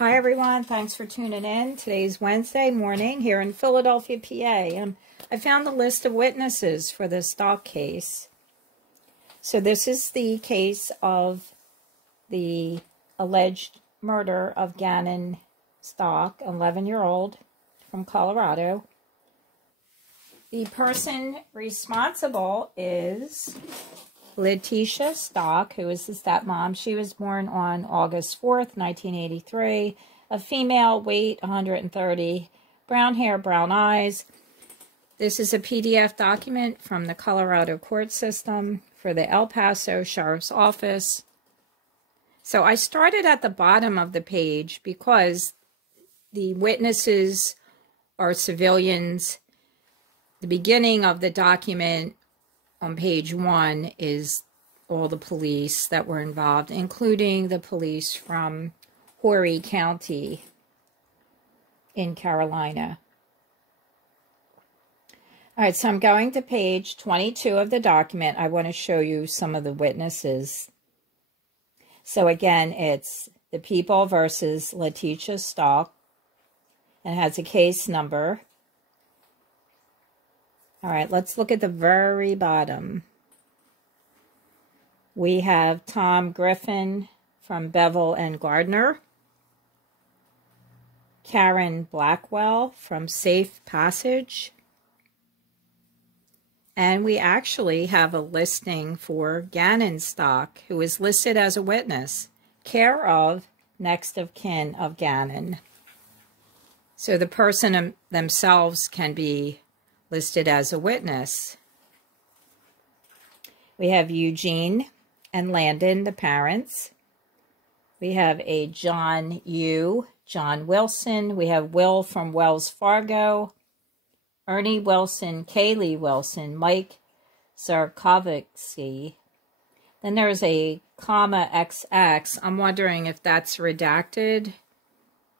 Hi everyone, thanks for tuning in. Today's Wednesday morning here in Philadelphia, PA. I found the list of witnesses for the Stauch case. So this is the case of the alleged murder of Gannon Stauch, 11-year-old from Colorado. The person responsible is Letecia Stauch, who is the stepmom. She was born on August 4th, 1983. A female, weight 130, brown hair, brown eyes. This is a PDF document from the Colorado court system for the El Paso Sheriff's Office. So I started at the bottom of the page because the witnesses are civilians. The beginning of the document on page 1 is all the police that were involved, including the police from Horry County in Carolina. All right, so I'm going to page 22 of the document. I want to show you some of the witnesses. So again, it's the people versus Letecia Stauch, and it has a case number. All right, let's look at the very bottom. We have Tom Griffin from Bevel and Gardner, Karen Blackwell from Safe Passage, and we actually have a listing for Gannon Stauch, who is listed as a witness, care of next of kin of Gannon. So the person themselves can be listed as a witness. We have Eugene and Landon, the parents. We have a John Yu, John Wilson. We have Will from Wells Fargo, Ernie Wilson, Kaylee Wilson, Mike Zarkovsky. Then there's a comma XX. I'm wondering if that's redacted.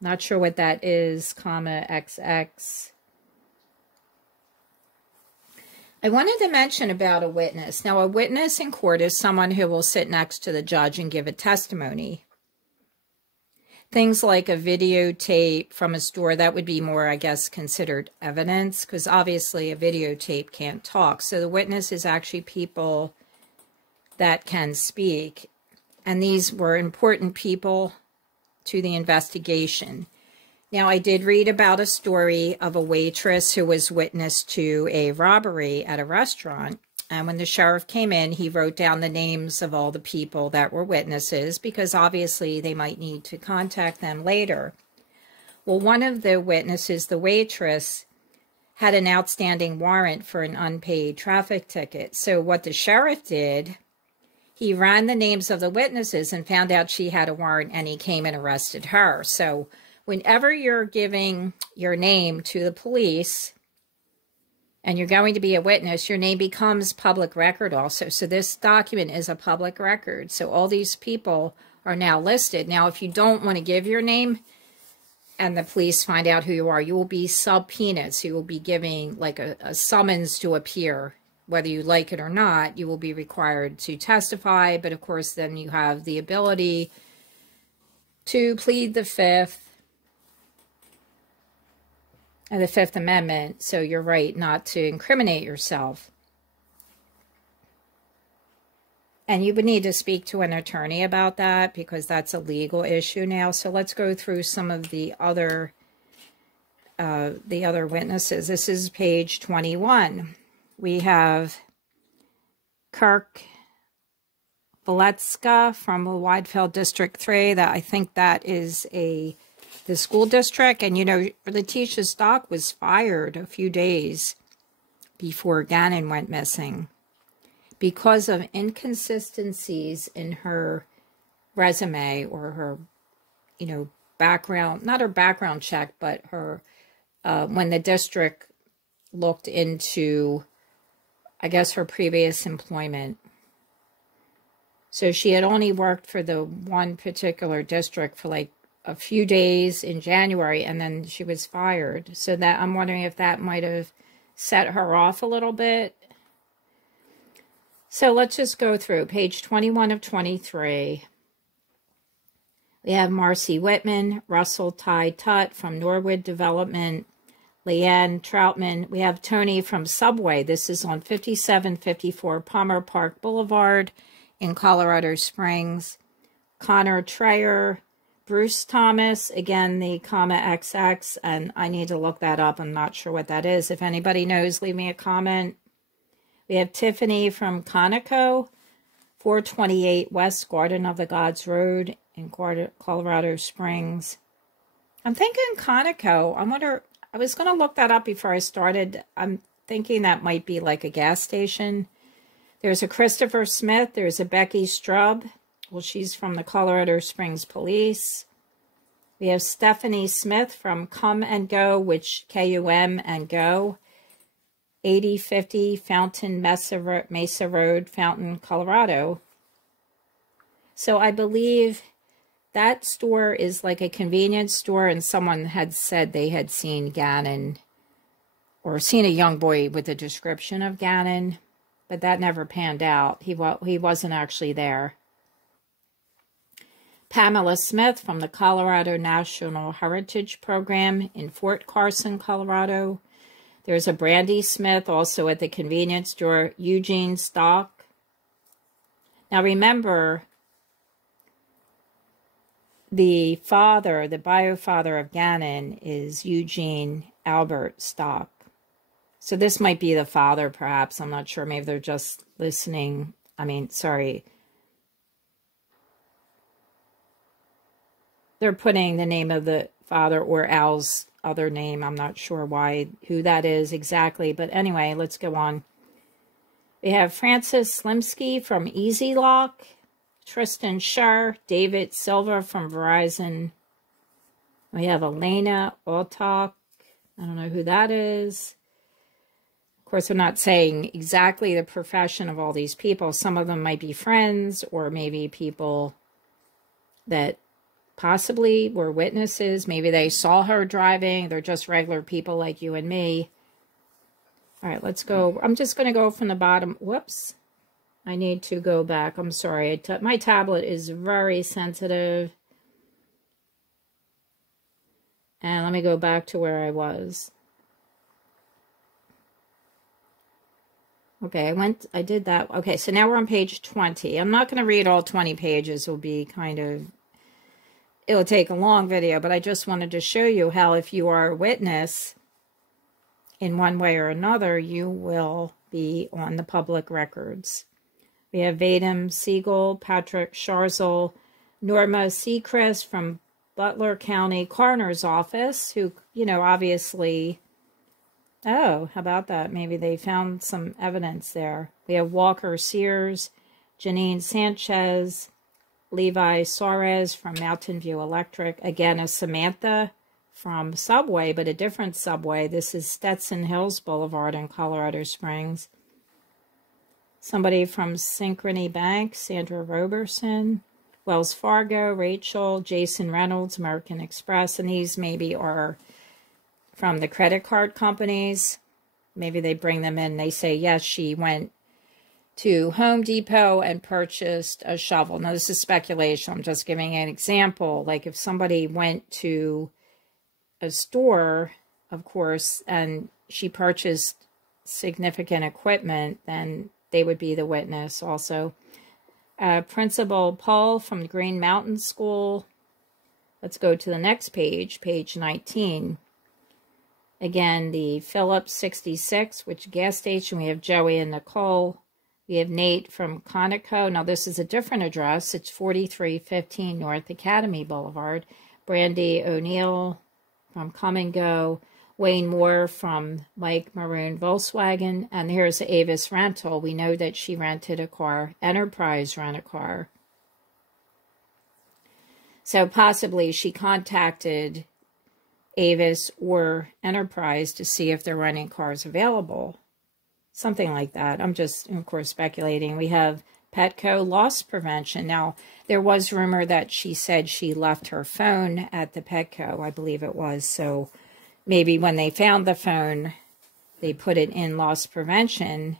Not sure what that is, comma XX. I wanted to mention about a witness. Now, a witness in court is someone who will sit next to the judge and give a testimony. Things like a videotape from a store, that would be more, I guess, considered evidence, because obviously a videotape can't talk. So the witness is actually people that can speak. And these were important people to the investigation. Now, I did read about a story of a waitress who was witness to a robbery at a restaurant. And when the sheriff came in, he wrote down the names of all the people that were witnesses, because obviously they might need to contact them later. Well, one of the witnesses, the waitress, had an outstanding warrant for an unpaid traffic ticket. So what the sheriff did, he ran the names of the witnesses and found out she had a warrant, and he came and arrested her. So whenever you're giving your name to the police and you're going to be a witness, your name becomes public record also. So this document is a public record. So all these people are now listed. Now, if you don't want to give your name and the police find out who you are, you will be subpoenaed. So you will be giving like a summons to appear. Whether you like it or not, you will be required to testify. But of course, then you have the ability to plead the Fifth. And the Fifth Amendment, so you're right not to incriminate yourself. And you would need to speak to an attorney about that, because that's a legal issue now. So let's go through some of the other witnesses. This is page 21. We have Kirk Valetska from Widefeld District 3. That I think that is the school district. And, you know, Letecia Stauch was fired a few days before Gannon went missing because of inconsistencies in her resume or her, you know, background, not her background check, but her, when the district looked into, I guess, her previous employment. So she had only worked for the one particular district for like a few days in January, and then she was fired. So that I'm wondering if that might have set her off a little bit. So let's just go through page 21 of 23. We have Marcy Whitman, Russell Ty Tutt from Norwood Development, Leanne Troutman. We have Tony from Subway. This is on 5754 Palmer Park Boulevard in Colorado Springs. Connor Treyer, Bruce Thomas, again, the comma XX, and I need to look that up. I'm not sure what that is. If anybody knows, leave me a comment. We have Tiffany from Conoco, 428 West Garden of the Gods Road in Colorado Springs. I'm thinking Conoco. I was going to look that up before I started. I'm thinking that might be like a gas station. There's a Christopher Smith. There's a Becky Strub. Well, she's from the Colorado Springs Police. We have Stephanie Smith from Come and Go, which K-U-M and Go. 8050 Fountain Mesa Road, Fountain, Colorado. So I believe that store is like a convenience store, and someone had said they had seen Gannon or seen a young boy with a description of Gannon, but that never panned out. He wasn't actually there. Pamela Smith from the Colorado National Heritage Program in Fort Carson, Colorado. There's a Brandy Smith also at the convenience store, Eugene Stauch. Now remember, the father, the bio-father of Gannon is Eugene Albert Stauch. So this might be the father, perhaps. I'm not sure. Maybe they're just listening. They're putting the name of the father or Al's other name. I'm not sure who that is exactly. But anyway, let's go on. We have Francis Slimsky from Easy Lock. Tristan Scher, David Silva from Verizon. We have Elena Altok. I don't know who that is. Of course, I'm not saying exactly the profession of all these people. Some of them might be friends or maybe people that possibly were witnesses. Maybe they saw her driving. They're just regular people like you and me. All right, let's go. I'm just going to go from the bottom. Whoops. I need to go back. I'm sorry. My tablet is very sensitive. And let me go back to where I was. Okay, I did that. Okay, so now we're on page 20. I'm not going to read all 20 pages. It'll take a long video, but I just wanted to show you how if you are a witness in one way or another, you will be on the public records. We have Vadim Siegel, Patrick Scharzl, Norma Seacrest from Butler County Coroner's Office, who, obviously, how about that? Maybe they found some evidence there. We have Walker Sears, Janine Sanchez, Levi Suarez from Mountain View Electric. Again, a Samantha from Subway, but a different Subway. This is Stetson Hills Boulevard in Colorado Springs. Somebody from Synchrony Bank, Sandra Roberson. Wells Fargo, Rachel, Jason Reynolds, American Express. And these maybe are from the credit card companies. Maybe they bring them in. They say, yes, she went to Home Depot and purchased a shovel. Now, this is speculation. I'm just giving an example. Like if somebody went to a store, of course, and she purchased significant equipment, then they would be the witness also. Principal Paul from Green Mountain School. Let's go to the next page, page 19. Again, the Phillips 66, which gas station. We have Joey and Nicole. We have Nate from Conoco. Now, this is a different address. It's 4315 North Academy Boulevard. Brandy O'Neill from Come and Go. Wayne Moore from Mike Maroon Volkswagen. And here's Avis Rental. We know that she rented a car. Enterprise rent a car. So possibly she contacted Avis or Enterprise to see if they're renting cars available. Something like that. I'm just, of course, speculating. We have Petco loss prevention. Now, there was rumor that she said she left her phone at the Petco, I believe it was. So maybe when they found the phone, they put it in loss prevention.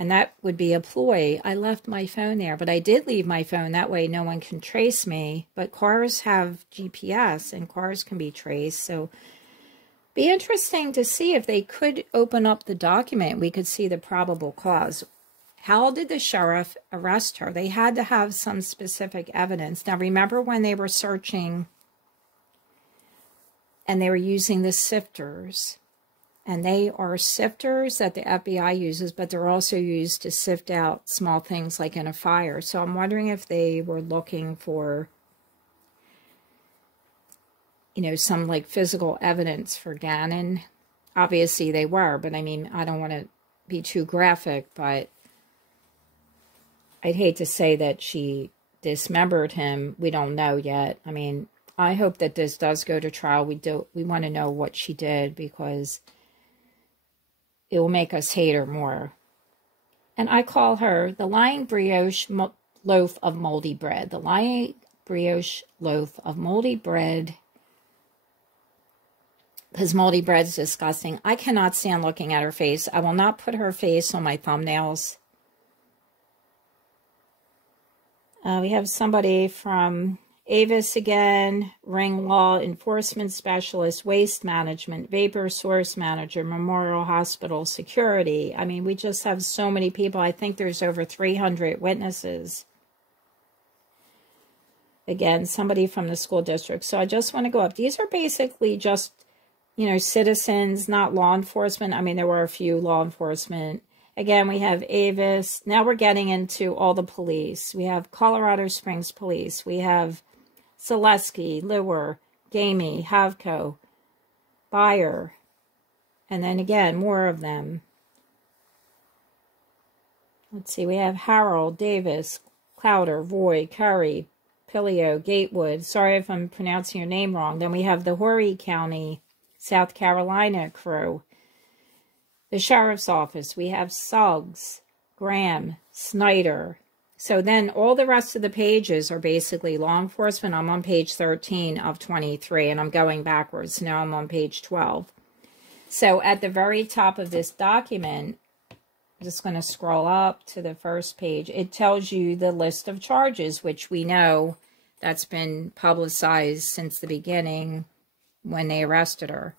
And that would be a ploy. I left my phone there, but I did leave my phone. That way no one can trace me. But cars have GPS and cars can be traced. So be interesting to see if they could open up the document. We could see the probable cause. How did the sheriff arrest her? They had to have some specific evidence. Now, remember when they were searching and they were using the sifters? And they are sifters that the FBI uses, but they're also used to sift out small things like in a fire. So I'm wondering if they were looking for, you know, some like physical evidence for Gannon. Obviously they were, but I mean, I don't want to be too graphic, but I'd hate to say that she dismembered him. We don't know yet. I mean, I hope that this does go to trial. We want to know what she did, because it will make us hate her more. And I call her the lying brioche loaf of moldy bread. The lying brioche loaf of moldy bread. Because moldy bread is disgusting. I cannot stand looking at her face. I will not put her face on my thumbnails. We have somebody from Avis again, Ring Law Enforcement Specialist, Waste Management, Vapor Source Manager, Memorial Hospital Security. I mean, we just have so many people. I think there's over 300 witnesses. Again, somebody from the school district. So I just want to go up. These are basically just, you know, citizens, not law enforcement. I mean, there were a few law enforcement. Again, we have Avis. Now we're getting into all the police. We have Colorado Springs Police. We have Zaleski, Liwer, Gamey, Havco, Bayer, and then again, more of them. Let's see, we have Harrell, Davis, Clowder, Voy, Curry, Pillio, Gatewood. Sorry if I'm pronouncing your name wrong. Then we have the Horry County, South Carolina crew. The Sheriff's Office, we have Suggs, Graham, Snyder. So then all the rest of the pages are basically law enforcement. I'm on page 13 of 23, and I'm going backwards. Now I'm on page 12. So at the very top of this document, I'm just going to scroll up to the first page. It tells you the list of charges, which we know that's been publicized since the beginning when they arrested her.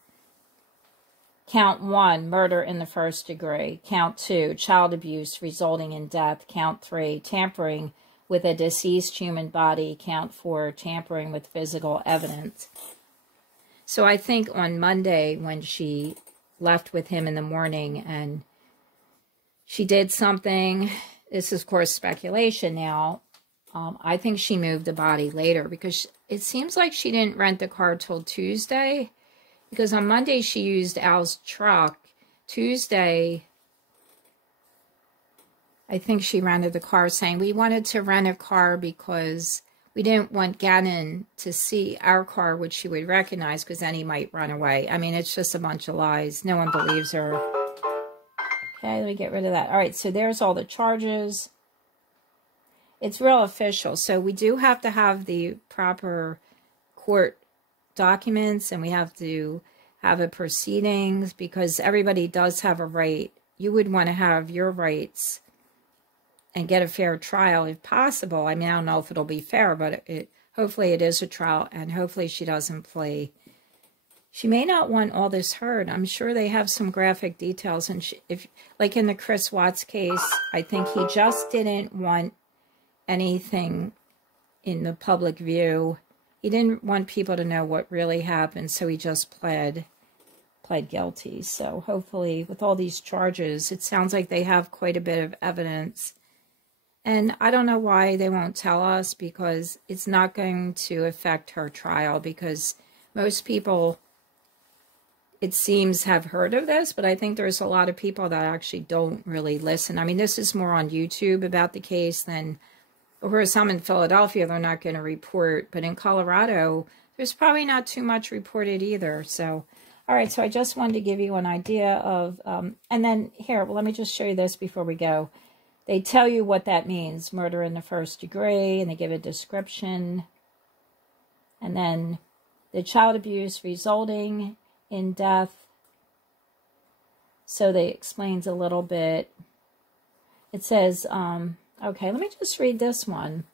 Count 1, murder in the first degree. Count 2, child abuse resulting in death. Count 3, tampering with a deceased human body. Count 4, tampering with physical evidence. So I think on Monday when she left with him in the morning and she did something, this is of course speculation now, I think she moved the body later, because it seems like she didn't rent the car till Tuesday. Because on Monday, she used Al's truck. Tuesday, I think she rented the car, saying, we wanted to rent a car because we didn't want Gannon to see our car, which she would recognize, because then he might run away. I mean, it's just a bunch of lies. No one believes her. Okay, let me get rid of that. All right, so there's all the charges. It's real official. So we do have to have the proper court documents, and we have to have a proceedings, because everybody does have a right. You would want to have your rights and get a fair trial if possible. I mean, I don't know if it'll be fair, but hopefully it is a trial, and hopefully she doesn't play. She may not want all this heard. I'm sure they have some graphic details, and if like in the Chris Watts case, I think he just didn't want anything in the public view. He didn't want people to know what really happened, so he just pled guilty. So hopefully with all these charges, it sounds like they have quite a bit of evidence. And I don't know why they won't tell us, because it's not going to affect her trial, because most people, it seems, have heard of this, but I think there's a lot of people that actually don't really listen. I mean, this is more on YouTube about the case than, or some in Philadelphia, they're not going to report. But in Colorado, there's probably not too much reported either. So, all right, so I just wanted to give you an idea of, and then here, well, let me just show you this before we go. They tell you what that means, murder in the first degree, and they give a description. And then the child abuse resulting in death. So they explains a little bit. It says, okay, let me just read this one.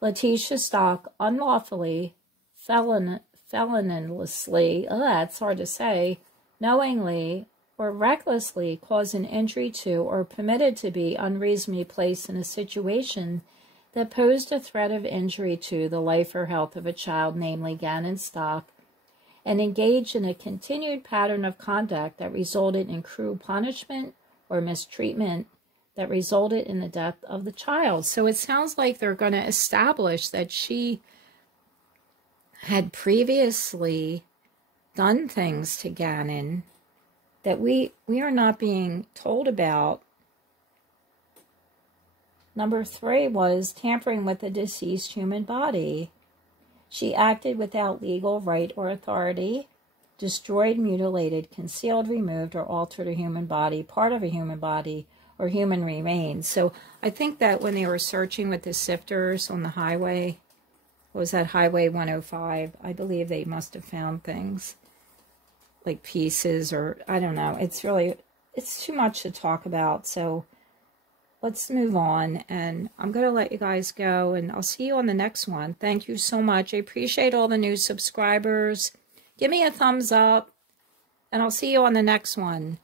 Letecia Stauch unlawfully, feloniously, that's hard to say, knowingly or recklessly caused an injury to or permitted to be unreasonably placed in a situation that posed a threat of injury to the life or health of a child, namely Gannon Stauch, and engaged in a continued pattern of conduct that resulted in cruel punishment or mistreatment that resulted in the death of the child. So it sounds like they're going to establish that she had previously done things to Gannon that we are not being told about. Number 3 was tampering with a deceased human body. She acted without legal right or authority, destroyed, mutilated, concealed, removed, or altered a human body, part of a human body, or human remains. So I think that when they were searching with the sifters on the highway, what was that, Highway 105, I believe they must have found things like pieces, or I don't know. It's too much to talk about. So let's move on, and I'm going to let you guys go, and I'll see you on the next one. Thank you so much. I appreciate all the new subscribers. Give me a thumbs up, and I'll see you on the next one.